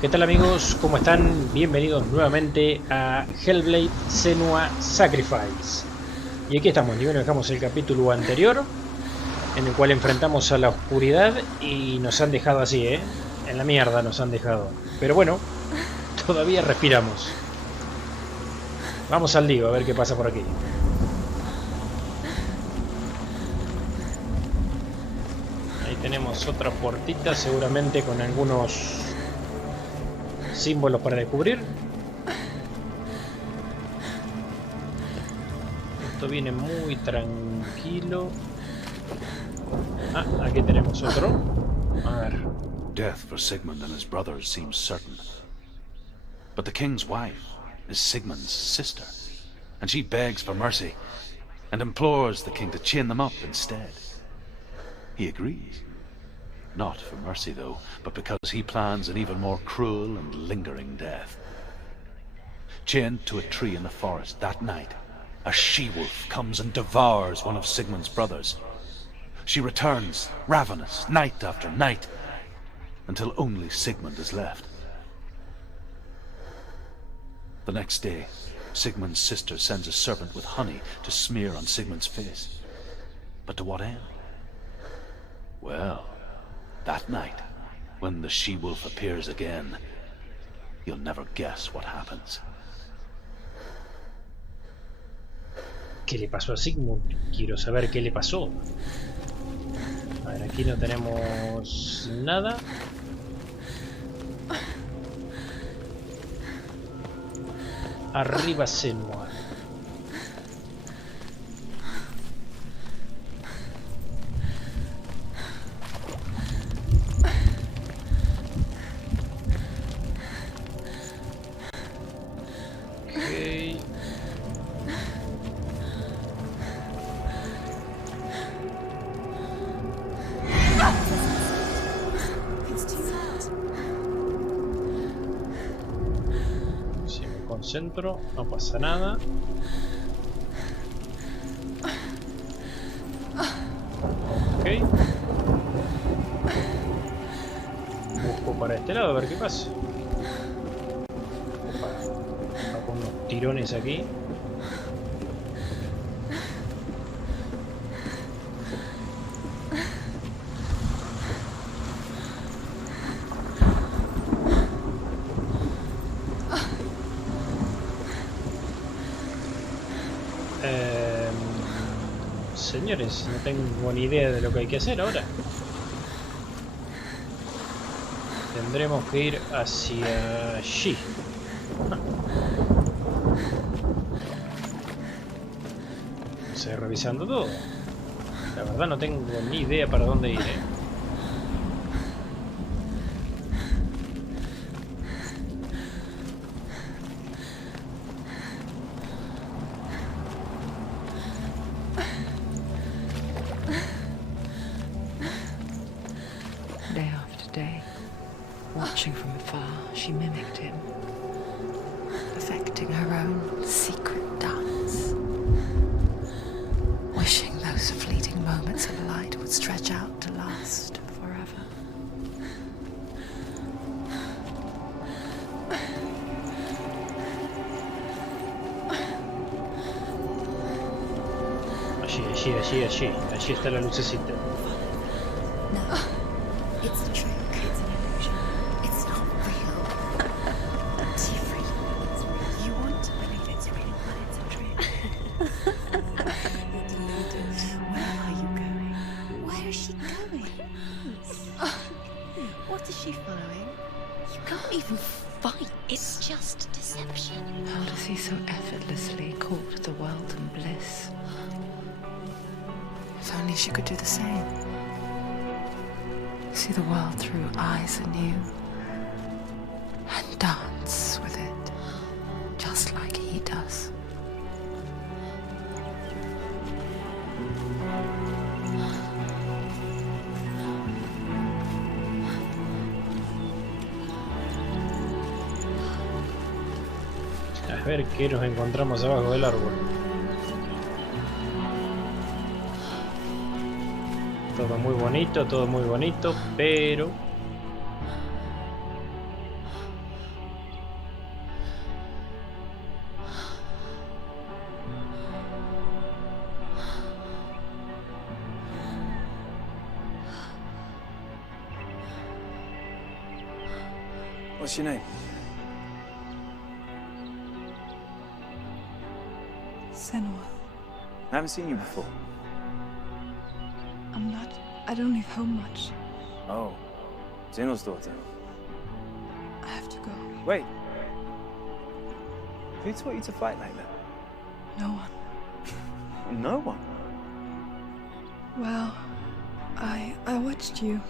¿Qué tal amigos? ¿Cómo están? Bienvenidos nuevamente a Hellblade Senua Sacrifice. Y aquí estamos, y bueno, dejamos el capítulo anterior, en el cual enfrentamos a la oscuridad y nos han dejado así, ¿eh? En la mierda nos han dejado. Pero bueno, todavía respiramos. Vamos al lío, a ver qué pasa por aquí. Ahí tenemos otra puertita, seguramente con algunos símbolos para descubrir. Esto viene muy tranquilo. Ah, aquí tenemos otro. A ver. Death for Sigmund and his brothers seems certain. But the king's wife is Sigmund's sister, and she begs for mercy and implores the king to chain them up instead. He agrees. Not for mercy, though, but because he plans an even more cruel and lingering death. Chained to a tree in the forest that night, a she-wolf comes and devours one of Sigmund's brothers. She returns, ravenous, night after night, until only Sigmund is left. The next day, Sigmund's sister sends a serpent with honey to smear on Sigmund's face. But to what end? Well, that night, when the she-wolf appears again, you'll never guess what happens. ¿Qué le pasó a Sigmund? Quiero saber qué le pasó. A ver, aquí no tenemos nada. Arriba Senua. Centro, no pasa nada. Ok. Busco para este lado a ver qué pasa. Opa. Hago unos tirones aquí. Señores, no tengo ni idea de lo que hay que hacer ahora. Tendremos que ir hacia allí. Estoy revisando todo. La verdad no tengo ni idea para dónde ir, ¿eh? Watching from afar, she mimicked him, perfecting her own secret dance, wishing those fleeting moments of light would stretch out to last forever. Allí está la lucecita. No, it's a trick. It's an illusion. It's not real. Do you really it's real? You want to believe it's real, but it's a trick. You're deluded. Where are you going? Where is she going? What is she following? You can't even fight. It's just deception. How does he so effortlessly court the world and bliss? If only she could do the same. See the world through eyes anew and dance with it, just like he does. A ver qué nos encontramos abajo del árbol. todo muy bonito, pero What's your name? Senua. I haven't seen you before. I don't leave home much. Oh, Zeno's daughter. I have to go. Wait. Who taught you to fight like that? No one. No one. Well, I watched you,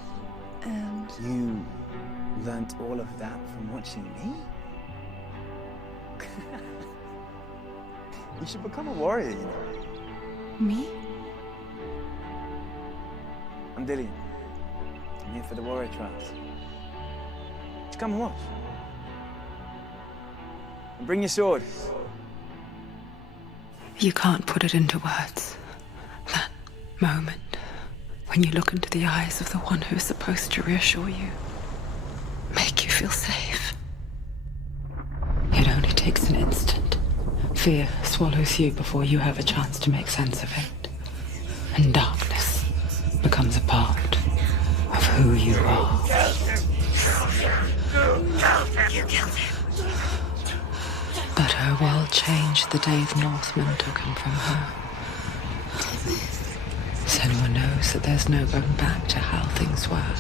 and You learnt all of that from watching me? You should become a warrior, you know. me? I'm Dillian. I'm here for the warrior trials. Just come and watch. And bring your sword. You can't put it into words. That moment when you look into the eyes of the one who is supposed to reassure you, make you feel safe. It only takes an instant. Fear swallows you before you have a chance to make sense of it. And darkness becomes a part of who you are. You killed him. But her world changed the day the Northmen took him from her. Senua knows that there's no going back to how things were.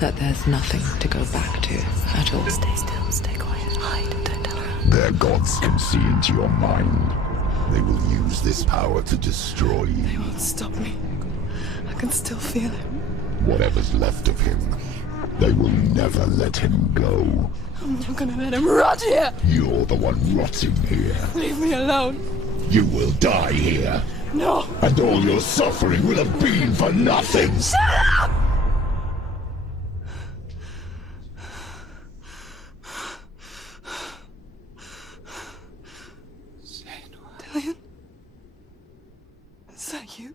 That there's nothing to go back to at all. Stay still, stay quiet, hide, don't tell her. Their gods can see into your mind. They will use this power to destroy They you. won't stop me. I can still feel him. Whatever's left of him, they will never let him go. I'm not gonna let him rot here. You're the one rotting here. Leave me alone. You will die here. No. And all your suffering will have been for nothing. Dillian? Is that you?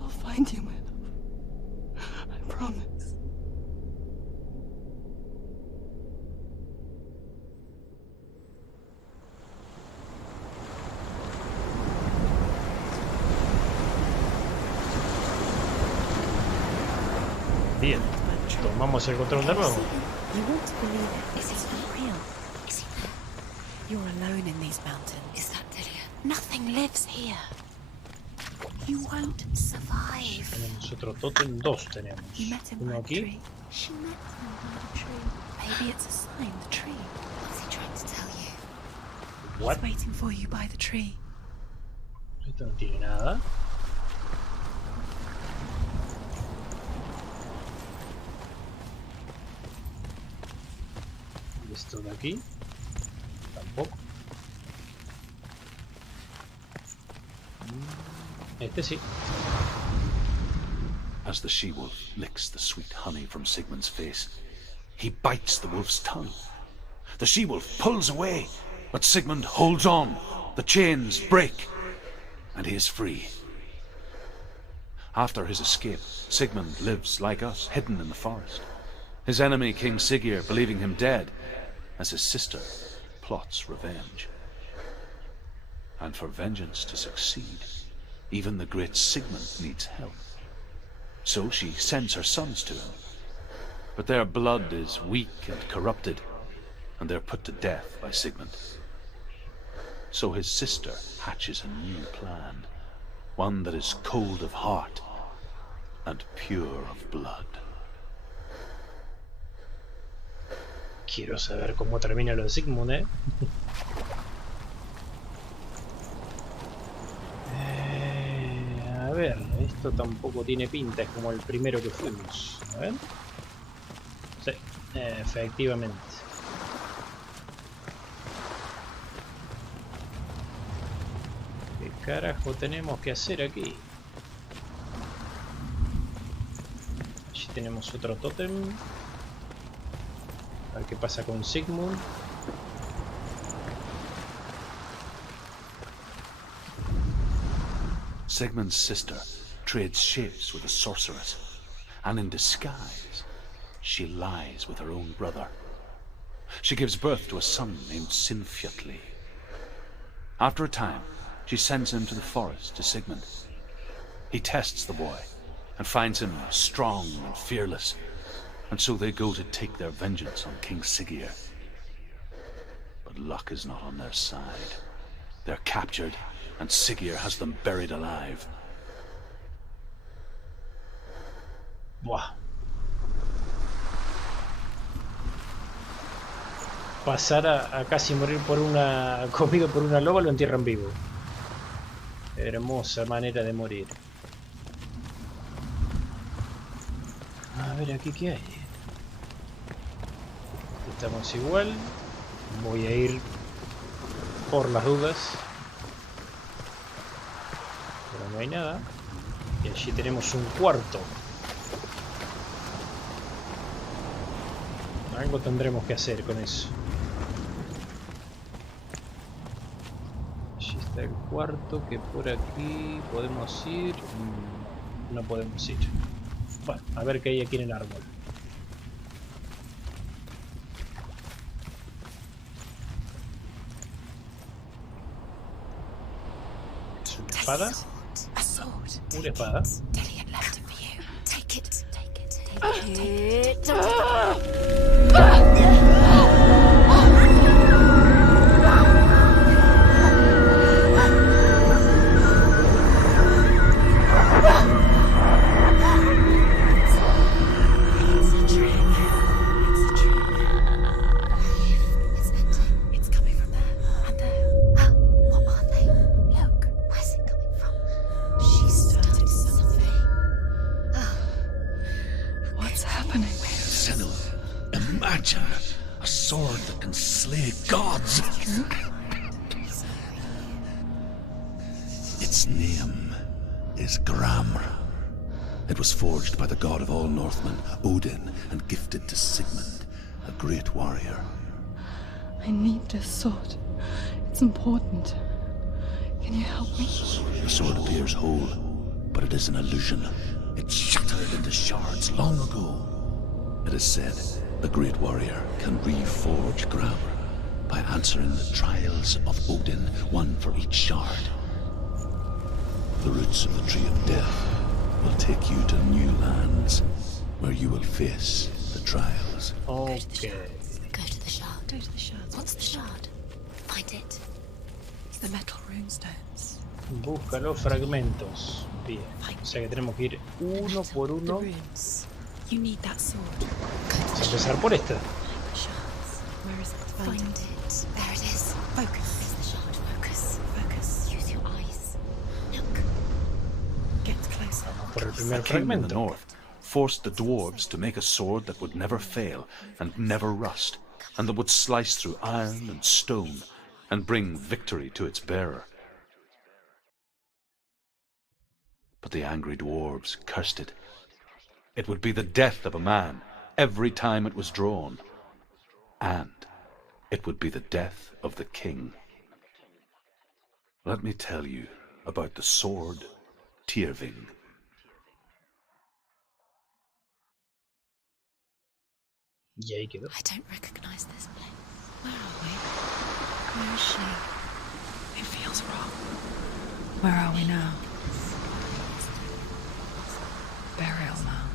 I'll find you, my love. I promise. Bien, tomamos el control de nuevo. You want to believe it. Is he not real? Is he not? You're alone in these mountains. Is that Dillian? Nothing lives here. You won't survive. Tenemos otro tótem, dos tenemos. You met him by Uno the aquí. tree. She met him by the tree. Maybe it's a sign, the tree. What's he trying to tell you? What? He's waiting for you by the tree. Esto no tiene nada. Y esto de aquí. Tampoco. Este sí. As the she-wolf licks the sweet honey from Sigmund's face, he bites the wolf's tongue. The she-wolf pulls away, but Sigmund holds on. The chains break, and he is free. After his escape, Sigmund lives like us, hidden in the forest. His enemy, King Siggeir, believing him dead, as his sister plots revenge. And for vengeance to succeed, even the great Sigmund needs help. So she sends her sons to him. But their blood is weak and corrupted, and they're put to death by Sigmund. So his sister hatches a new plan, one that is cold of heart and pure of blood. Quiero saber cómo termina lo de Sigmund, ¿eh? A ver, esto tampoco tiene pinta, es como el primero que fuimos. A ver. Sí, efectivamente. ¿Qué carajo tenemos que hacer aquí? Allí tenemos otro tótem. A ver qué pasa con Sigmund. Sigmund's sister trades shapes with a sorceress, and in disguise, she lies with her own brother. She gives birth to a son named Sinfjotli. After a time, she sends him to the forest to Sigmund. He tests the boy and finds him strong and fearless, and so they go to take their vengeance on King Siggeir. But luck is not on their side. They're captured, and Siggeir has them buried alive. Buah. Pasar a casi morir por una... comido por una loba, lo entierran vivo. Hermosa manera de morir. A ver aquí qué hay. Estamos igual. Voy a ir por las dudas. Pero no hay nada. Y allí tenemos un cuarto. Algo tendremos que hacer con eso. Allí está el cuarto, que por aquí podemos ir. No podemos ir. Bueno, a ver qué hay aquí en el árbol. ¿Es una espada? Una espada. Imagine a sword that can slay gods. Its name is Gramr. It was forged by the god of all Northmen, Odin, and gifted to Sigmund, a great warrior. I need this sword. It's important. Can you help me? The sword appears whole, but it is an illusion. It shattered into shards long ago. It is said the great warrior can reforge Gramr by answering the trials of Odin, one for each shard. The roots of the tree of death will take you to new lands where you will face the trials. Okay. Go to the shard. Go to the shard. What's the shard? Find it. It's the metal runestones. Busca los fragmentos. Bien. O sea que tenemos que ir uno por uno. You need that sword. Vamos a empezar por esta. The shards. Where is it? Find it. There it is. Focus. It's the shard. Focus. Focus. Use your eyes. Look. Get closer. Vamos por el primer The king in the fragmento. north forced the dwarves to make a sword that would never fail and never rust, and that would slice through iron and stone and bring victory to its bearer. But the angry dwarves cursed it. It would be the death of a man every time it was drawn, and it would be the death of the king. Let me tell you about the sword Tyrving. Y ahí quedó. I don't recognize this place. Where are we? Where is she? It feels wrong. Where are we now? Burial mound.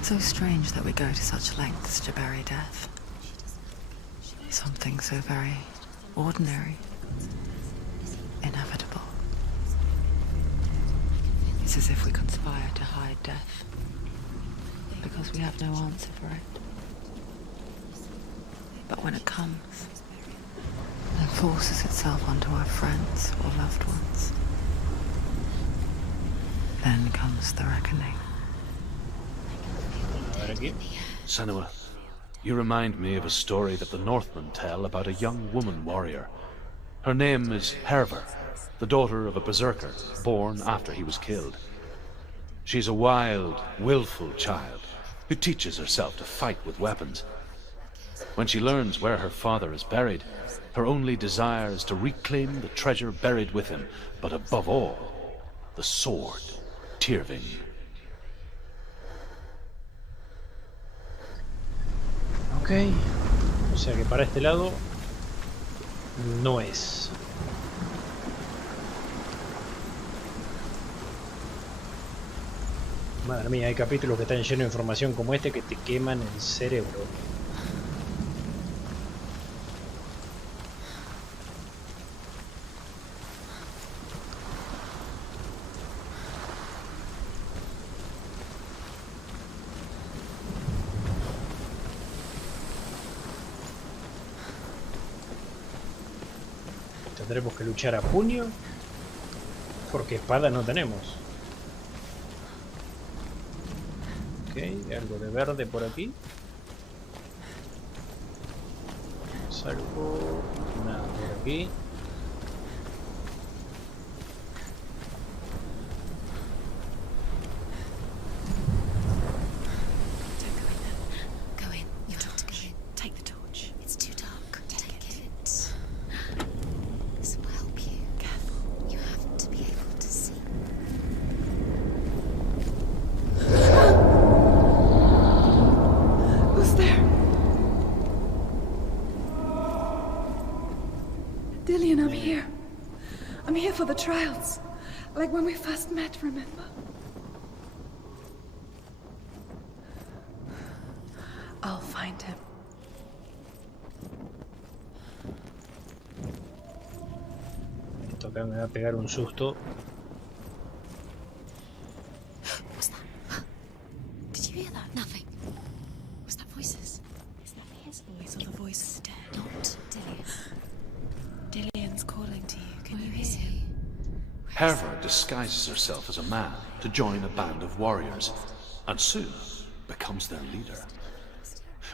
So strange that we go to such lengths to bury death. Something so very ordinary, inevitable. It's as if we conspire to hide death, because we have no answer for it. But when it comes, and forces itself onto our friends or loved ones, then comes the reckoning. A ver aquí. Senua, you remind me of a story that the Northmen tell about a young woman warrior. Her name is Hervor, the daughter of a berserker born after he was killed. She's a wild, willful child who teaches herself to fight with weapons. When she learns where her father is buried, her only desire is to reclaim the treasure buried with him, but above all, the sword, Tyrving. Ok. O sea que para este lado no es. Madre mía, hay capítulos que están llenos de información como este que te queman el cerebro. Tendremos que luchar a puño porque espada no tenemos. Ok, algo de verde por aquí. Salgo nada por aquí. Go in. You're not to go in. Take the torch. It's too dark. Take it. This will help you. Careful. You have to be able to see. Who's there? Dillian, I'm here. I'm here for the trials. Like when we first met, remember? I'll find him. Esto acá me va a pegar un susto. What's that? Did you hear that? Nothing. Was that voices? Is that his voice or the voice dead? Not Dillian. Dillian's calling to you. Can you hear him? Herva disguises herself as a man to join a band of warriors, and soon becomes their leader.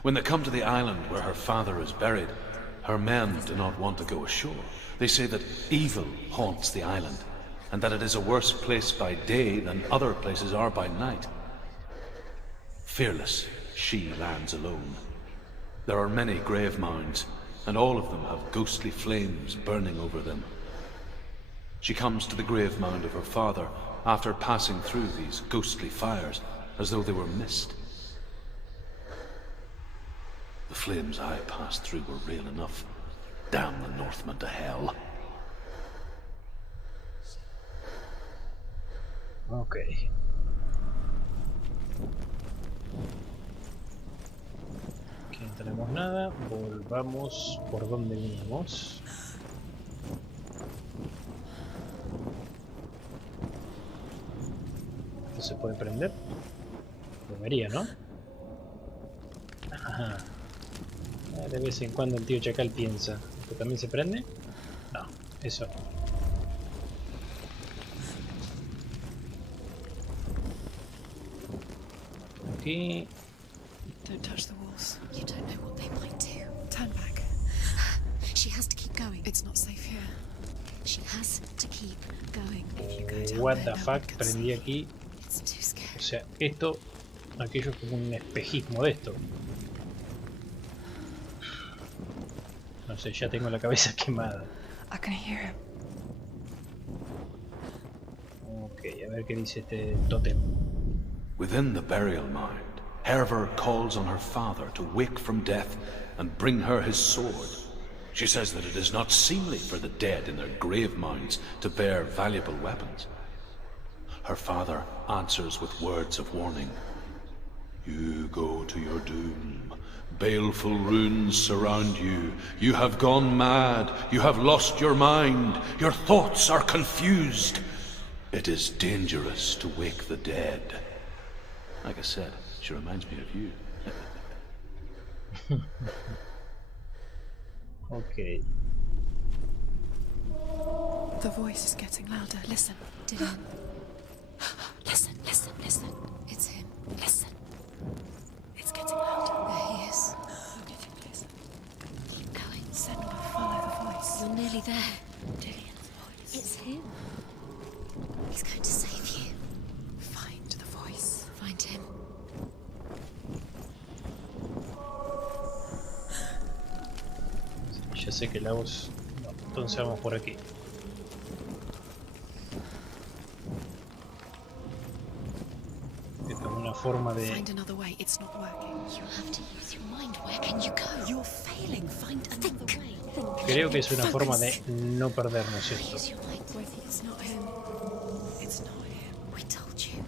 When they come to the island where her father is buried, her men do not want to go ashore. They say that evil haunts the island, and that it is a worse place by day than other places are by night. Fearless, she lands alone. There are many grave mounds, and all of them have ghostly flames burning over them. She comes to the grave mound of her father after passing through these ghostly fires, as though they were mist. The flames I passed through were real enough. Damn the Northmen to hell. Ok. Aquí no tenemos nada. Volvamos por donde vinimos. ¿Esto se puede prender? Debería, ¿no? Ajá. De vez en cuando el tío Chacal piensa. ¿Esto también se prende? No, eso no. Aquí. Don't touch the walls. You don't know what they might do. Turn back. She has to keep going. It's not safe here. She has to keep going. If you go down What there, the no fuck, one can prendí see. aquí. It's too scary. O sea, esto, aquello es como un espejismo de esto. No sé, ya tengo la cabeza quemada. I can hear him. Ok, a ver qué dice este tótem. Within the burial mound, Herva calls on her father to wake from death and bring her his sword. She says that it is not seemly for the dead in their grave mounds to bear valuable weapons. Her father answers with words of warning. You go to your doom. Baleful runes surround you. You have gone mad. You have lost your mind. Your thoughts are confused. It is dangerous to wake the dead. Like I said, she reminds me of you. Ok. The voice is getting louder. Listen. Dylan. Listen, listen, listen. It's him. Listen. It's getting louder. There he is. How do you think it is? Keep going. Senua, follow the voice. You're nearly there. Dillian's voice. It's him. He's going to save you. Find the voice. Find him. Ya sé que la voz... No, entonces vamos por aquí. Esta es una forma de... Find another way. It's not working. You have to use your mind. Where can you go? You're failing. Find another way. Creo que es una forma de no perdernos esto. Use your mind. It's not him. It's not him. We told you.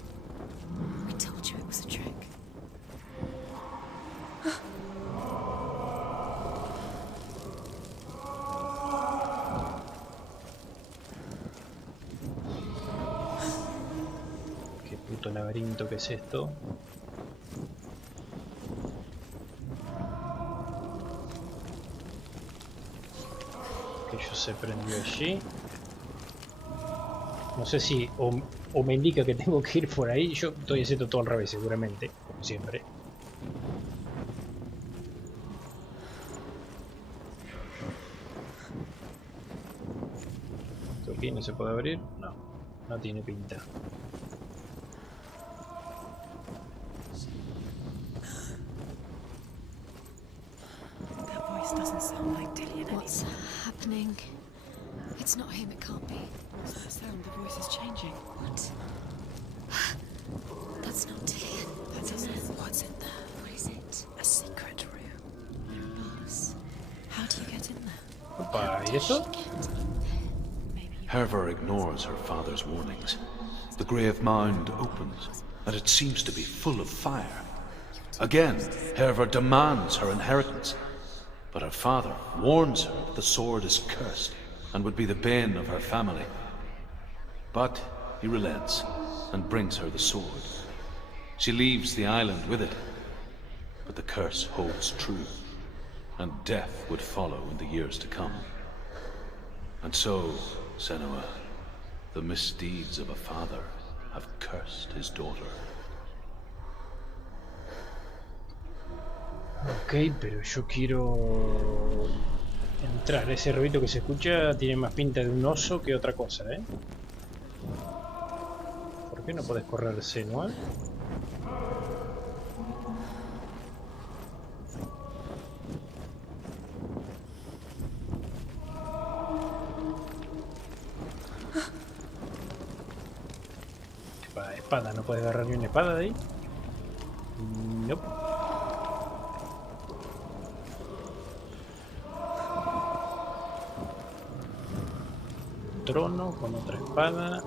We laberinto que es esto. Aquello se prendió allí. No sé si o me indica que tengo que ir por ahí. Yo estoy haciendo todo al revés seguramente, como siempre. ¿Esto aquí no se puede abrir? No, no tiene pinta. That voice doesn't sound like Dillian anymore. What's happening? It's not him, it can't be. What's that sound? The voice is changing. What? That's not Dillian. That isn't. What's in there? What is it? A secret room. Yes. How do you get in there? Opa, ¿y eso? Maybe you Herva ignores her father's warnings. The grave mound opens, and it seems to be full of fire. Again, Herva demands her inheritance, but her father warns her that the sword is cursed and would be the bane of her family. But he relents and brings her the sword. She leaves the island with it, but the curse holds true, and death would follow in the years to come. And so, Senua, the misdeeds of a father have cursed his daughter. Ok, pero yo quiero entrar. Ese ruido que se escucha tiene más pinta de un oso que otra cosa, ¿eh? ¿Por qué no podés correr, Senua? Espada, ¿no puedes agarrar ni una espada de ahí? Nope. Trono con otra espada.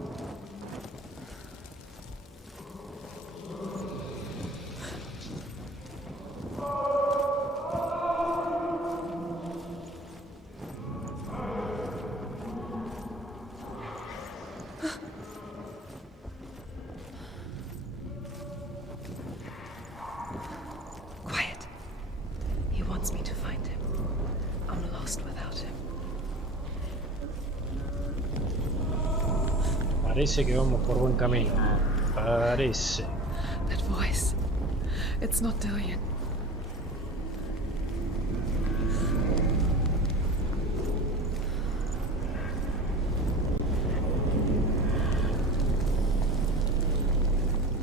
quiet. He wants me to find him. I'm lost without him. Parece que vamos por buen camino. Parece. That voice. It's not Dillian.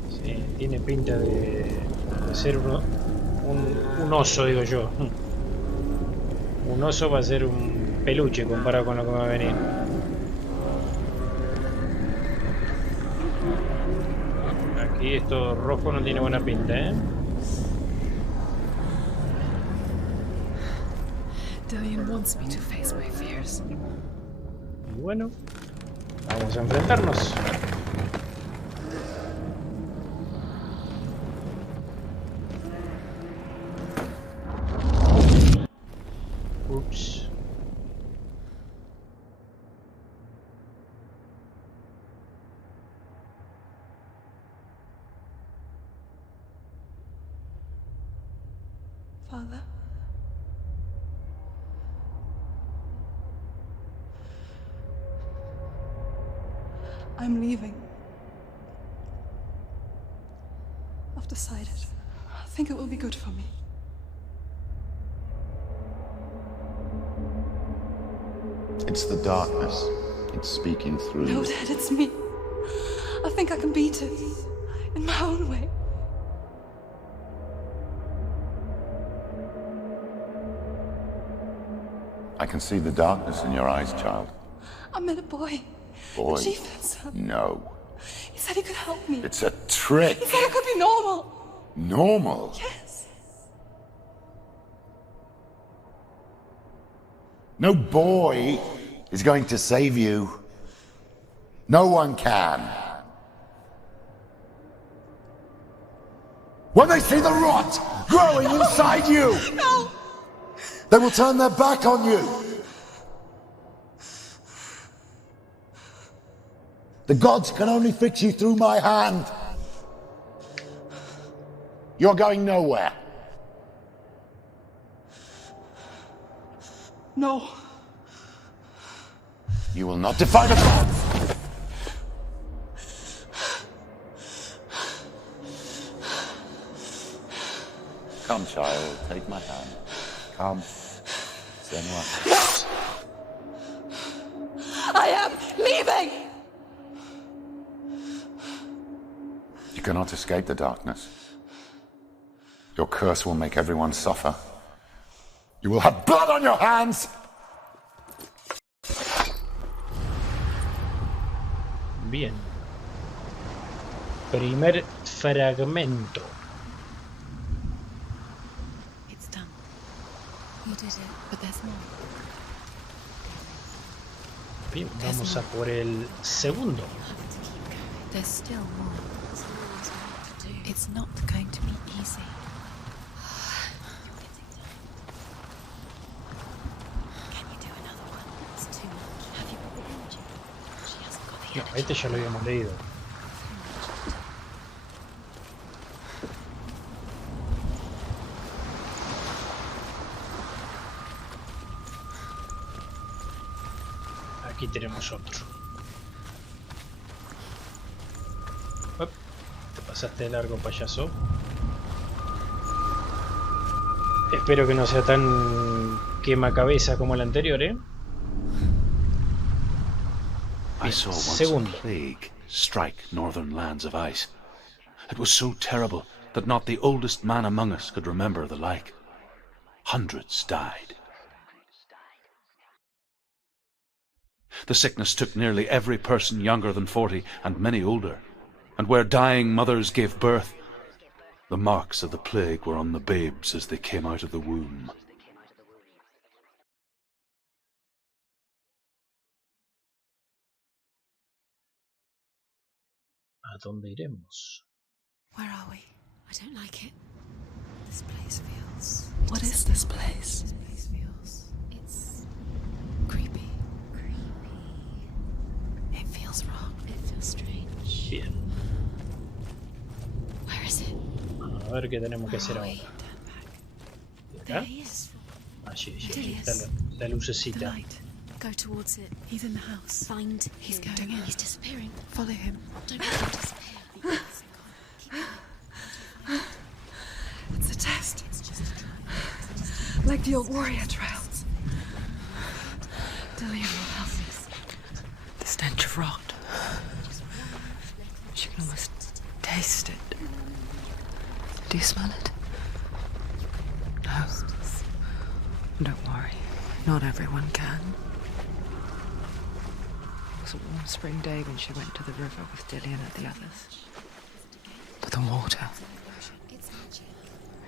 Sí, tiene pinta de ser un oso, digo yo. Un oso va a ser un peluche comparado con lo que va a venir. Aquí esto rojo no tiene buena pinta, ¿eh? Dillian wants me to face my fears. Y bueno, vamos a enfrentarnos. Ups. Father? I'm leaving. I've decided. I think it will be good for me. It's the darkness. It's speaking through No, you. Dad, it's me. I think I can beat it. In my own way. I can see the darkness in your eyes, child. I met a boy. Boy. The chief and son. No. He said he could help me. It's a trick. He said I could be normal. Normal. Yes. No boy is going to save you. No one can. When they see the rot growing inside you, No! they will turn their back on you. The gods can only fix you through my hand. You're going nowhere. No. You will not defy the gods! Come, child, take my hand. Come. Senua. I am leaving! You cannot escape the darkness. Your curse will make everyone suffer. You will have blood on your hands! Bien. Primer fragmento. It's done. You did it, but there's more. Bien, vamos a por el segundo. There's still more. It's not going to be easy. Can you do another one? It's too much. Have you got the energy? She hasn't got the No, energy. este ya lo habíamos leído. Aquí tenemos otro. Op, te pasaste de largo, payaso. Espero que no sea tan quemacabeza como el anterior, ¿eh? I saw once Segundo. a plague strike northern lands of ice. It was so terrible that not the oldest man among us could remember the like. Hundreds died. The sickness took nearly every person younger than 40 and many older. And where dying mothers gave birth, the marks of the plague were on the babes as they came out of the womb. ¿A dónde iremos? Where are we? I don't like it. This place feels... What is this place? This place feels... It's... creepy. It feels wrong. It feels strange. Bien. Where is it? A ver qué tenemos que hacer Where are ahora. we? ¿Acá? There he is. Allí, There he está is. la The lucecita. light. Go towards it. He's in the house. Find He's him. going in. He's disappearing. Follow him. Don't let him disappear. It's a test. It's just a trial. Like the old warrior trials. Dillian will help us. The stench of rot. She can almost taste it. Do you smell it? No. Don't worry. Not everyone can. It was a warm spring day when she went to the river with Dillian and the others. But the water.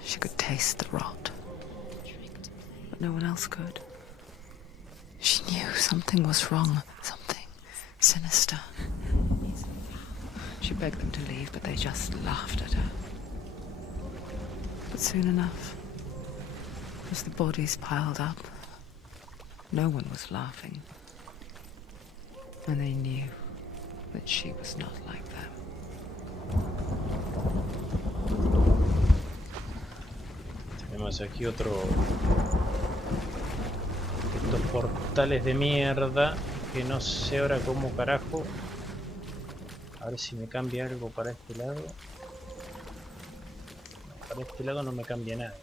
She could taste the rot. But no one else could. She knew something was wrong. Something sinister. She begged them to leave, but they just laughed at her. But soon enough, as the bodies piled up, no one was laughing. And they knew that she was not like them. Tenemos aquí otro... Estos portales de mierda que no sé ahora cómo carajo. A ver si me cambia algo para este lado. Para este lado no me cambia nada.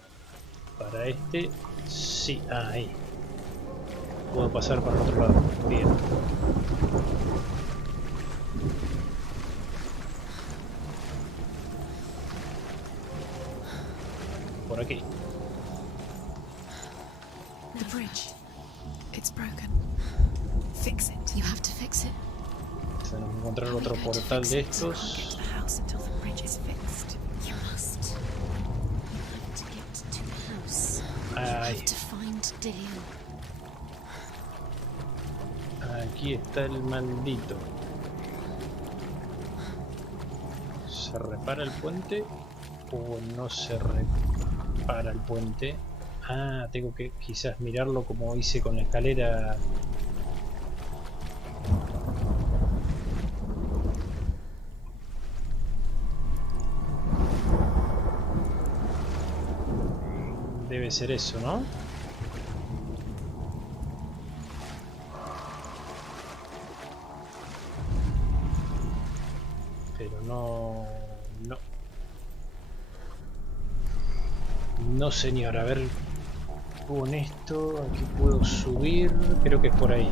Para este sí. Ah, ahí. Puedo pasar para el otro lado. Bien. Por aquí. The bridge. It's broken. Fix it. You have to fix it. Tenemos que encontrar otro portal de estos. Get to the house until the bridge is fixed. You must. You have to get to the house. You Ahí. have to find Dillian. Aquí está el maldito. ¿Se repara el puente? ¿O no se repara el puente? Ah, tengo que quizás mirarlo como hice con la escalera. Debe ser eso, ¿no? Pero no... No. No, señor. A ver... Con esto... Aquí puedo subir... Creo que es por ahí.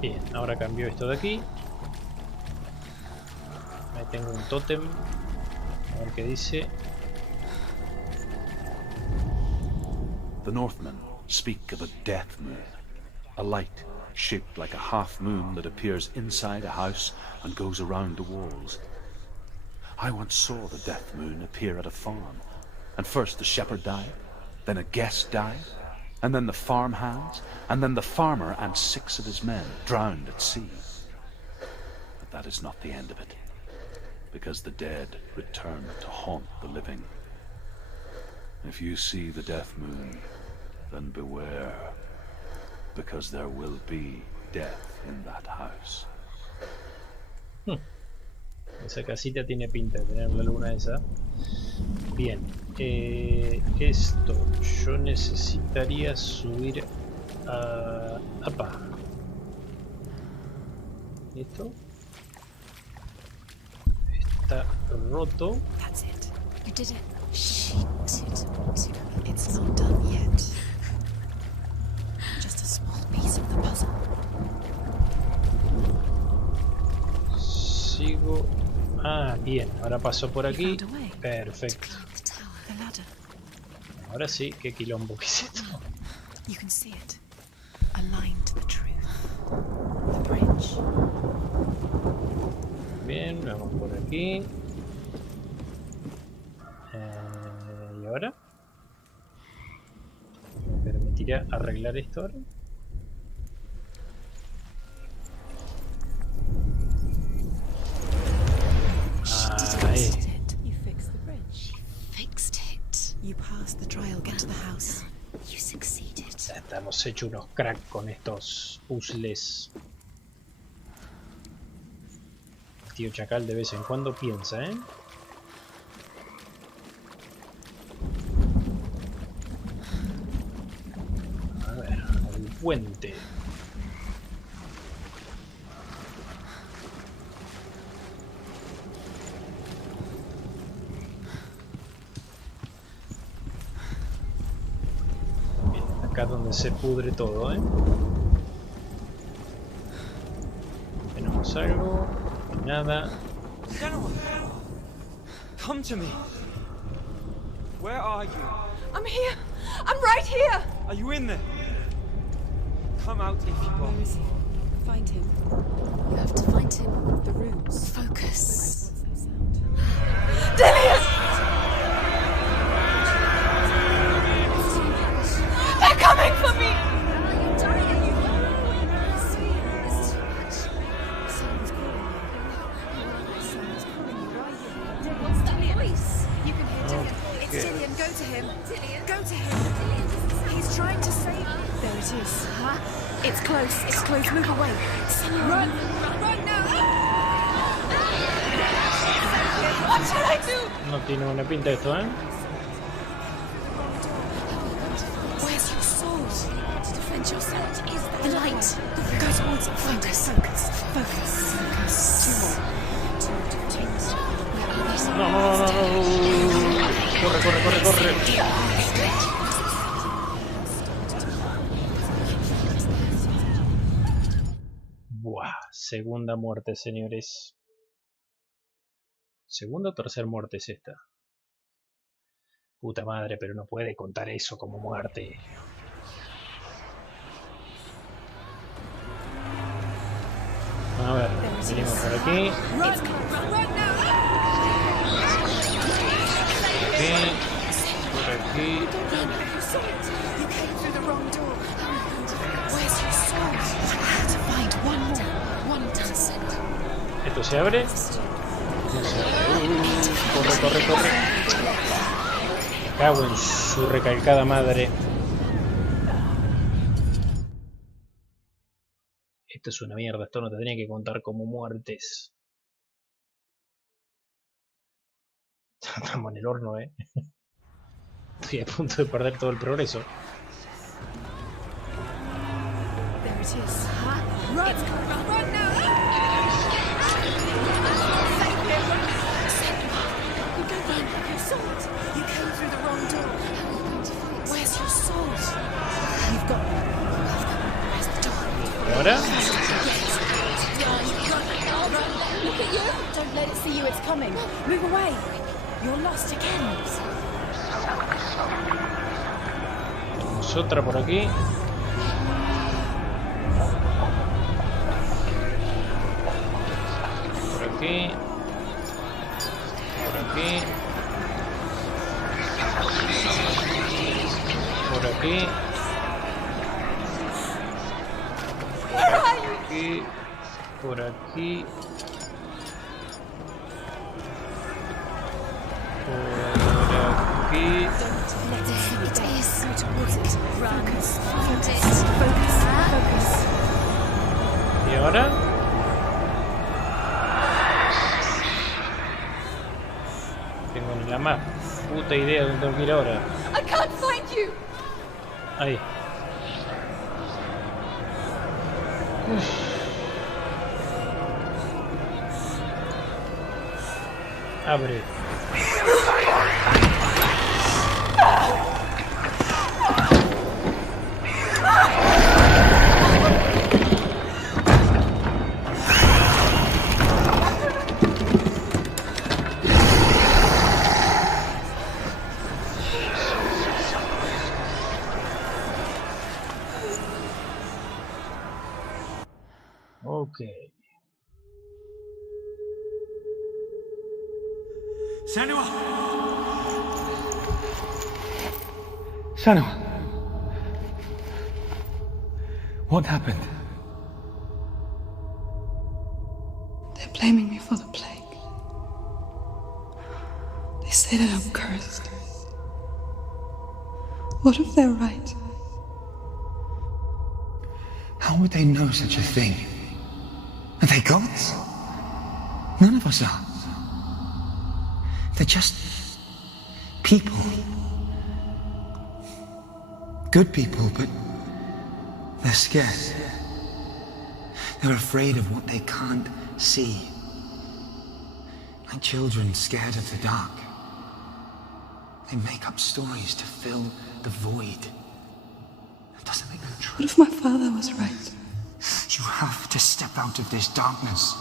Bien, ahora cambio esto de aquí. Ahí tengo un tótem. A ver qué dice. The Northmen speak of a death moon, a light shaped like a half moon that appears inside a house and goes around the walls. I once saw the death moon appear at a farm, and first the shepherd died, then a guest died, and then the farm hands, and then the farmer and 6 of his men drowned at sea. But that is not the end of it, because the dead return to haunt the living. If you see the death moon, then beware, because there will be death in that house. Esa casita tiene pinta de tener la luna esa. Bien, esto yo necesitaría subir a... ¡Apa! Esto está roto. That's it. You did it. She did. It's not done yet. Just a small piece of the puzzle. Sigo... Ah, bien, ahora pasó por aquí. Perfecto. The tower, the ladder. Ahora sí, qué quilombo que es esto. You can see it. Aligned to the truth. The bridge. Bien, vamos por aquí. ¿Y ahora? ¿Me permitirá arreglar esto ahora? Ahí. You fixed the bridge. Fixed it. You passed the trial, get to the house. You succeeded. Estamos hechos unos crack con estos puzzles. El tío Chacal de vez en cuando piensa, ¿eh? A ver, el puente. Bien, acá es donde se pudre todo, ¿eh? Tenemos algo, nada. Senua! Come to me! Where are you? I'm here. I'm right here. Are you in there? Come out if you are. Where is he? Find him. You have to find him. The runes. Focus. Dillian! They're coming for me. What's that voice? You can hear Dillian. It's Dillian. Go to him. Dillian. Go to him. He's trying to save you. There it is. It's close. It's close. Move away. Run. Run now. What should I do? No tiene buena pinta esto, ¿eh? Where's your sword? To defend yourself. Is the light. Go towards it. Focus. Focus. Focus. Focus. Two more. No, no, no, no. Corre, corre, corre, corre. Buah, segunda muerte, señores. Segunda o tercera muerte es esta. Puta madre, pero no puede contar eso como muerte. A ver, venimos por aquí. Por aquí. ¿Esto se abre? No se abre. Corre, corre, corre. Me cago en su recalcada madre. Esto es una mierda, esto no tendría que contar como muertes. Estamos en el horno, Estoy a punto de perder todo el progreso. There it is. Run! It's coming. Run now! You don't run. Your sword. You came through the wrong door. How are you going to fight? Where's your sword? You've got one. Where's the door? ¿Y ahora? Look at you! Don't let it see you. It's coming. Move away. You're lost again. Tenemos otra por aquí. Por aquí. Por aquí. Por aquí. Por aquí. Por aquí. It is. Go towards it. Run. Focus. ¿Y ahora? Tengo ni la más puta idea de dónde tengo que ir ahora. I can't find you. Ahí. Abre. Okay. Senua! Senua! What happened? They're blaming me for the plague. They say that I'm cursed. What if they're right? How would they know such a thing? Are they gods? None of us are. They're just people. Good people, but they're scared. They're afraid of what they can't see. Like children scared of the dark. They make up stories to fill the void. That doesn't make them true. What if my father was right? You have to step out of this darkness.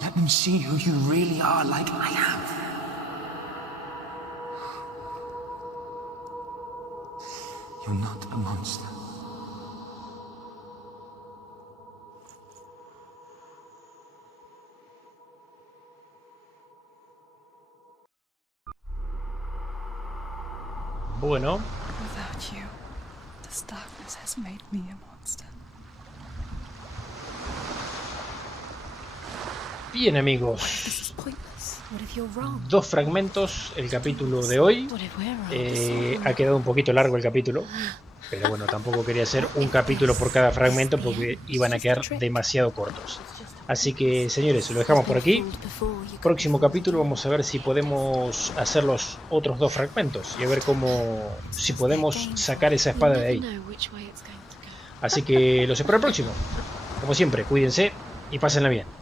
Let them see who you really are, like I have. You're not a monster. Bueno. Without you, this darkness has made me a monster. Bien, amigos. This is pointless. What if you're wrong? 2 fragmentos el capítulo de hoy. What if we're wrong? Ha quedado un poquito largo el capítulo. Pero bueno, tampoco quería hacer un capítulo por cada fragmento porque iban a quedar demasiado cortos. Así que, señores, lo dejamos por aquí. Próximo capítulo vamos a ver si podemos hacer los otros 2 fragmentos y a ver cómo, si podemos sacar esa espada de ahí. Así que los espero el próximo. Como siempre, cuídense y pásenla bien.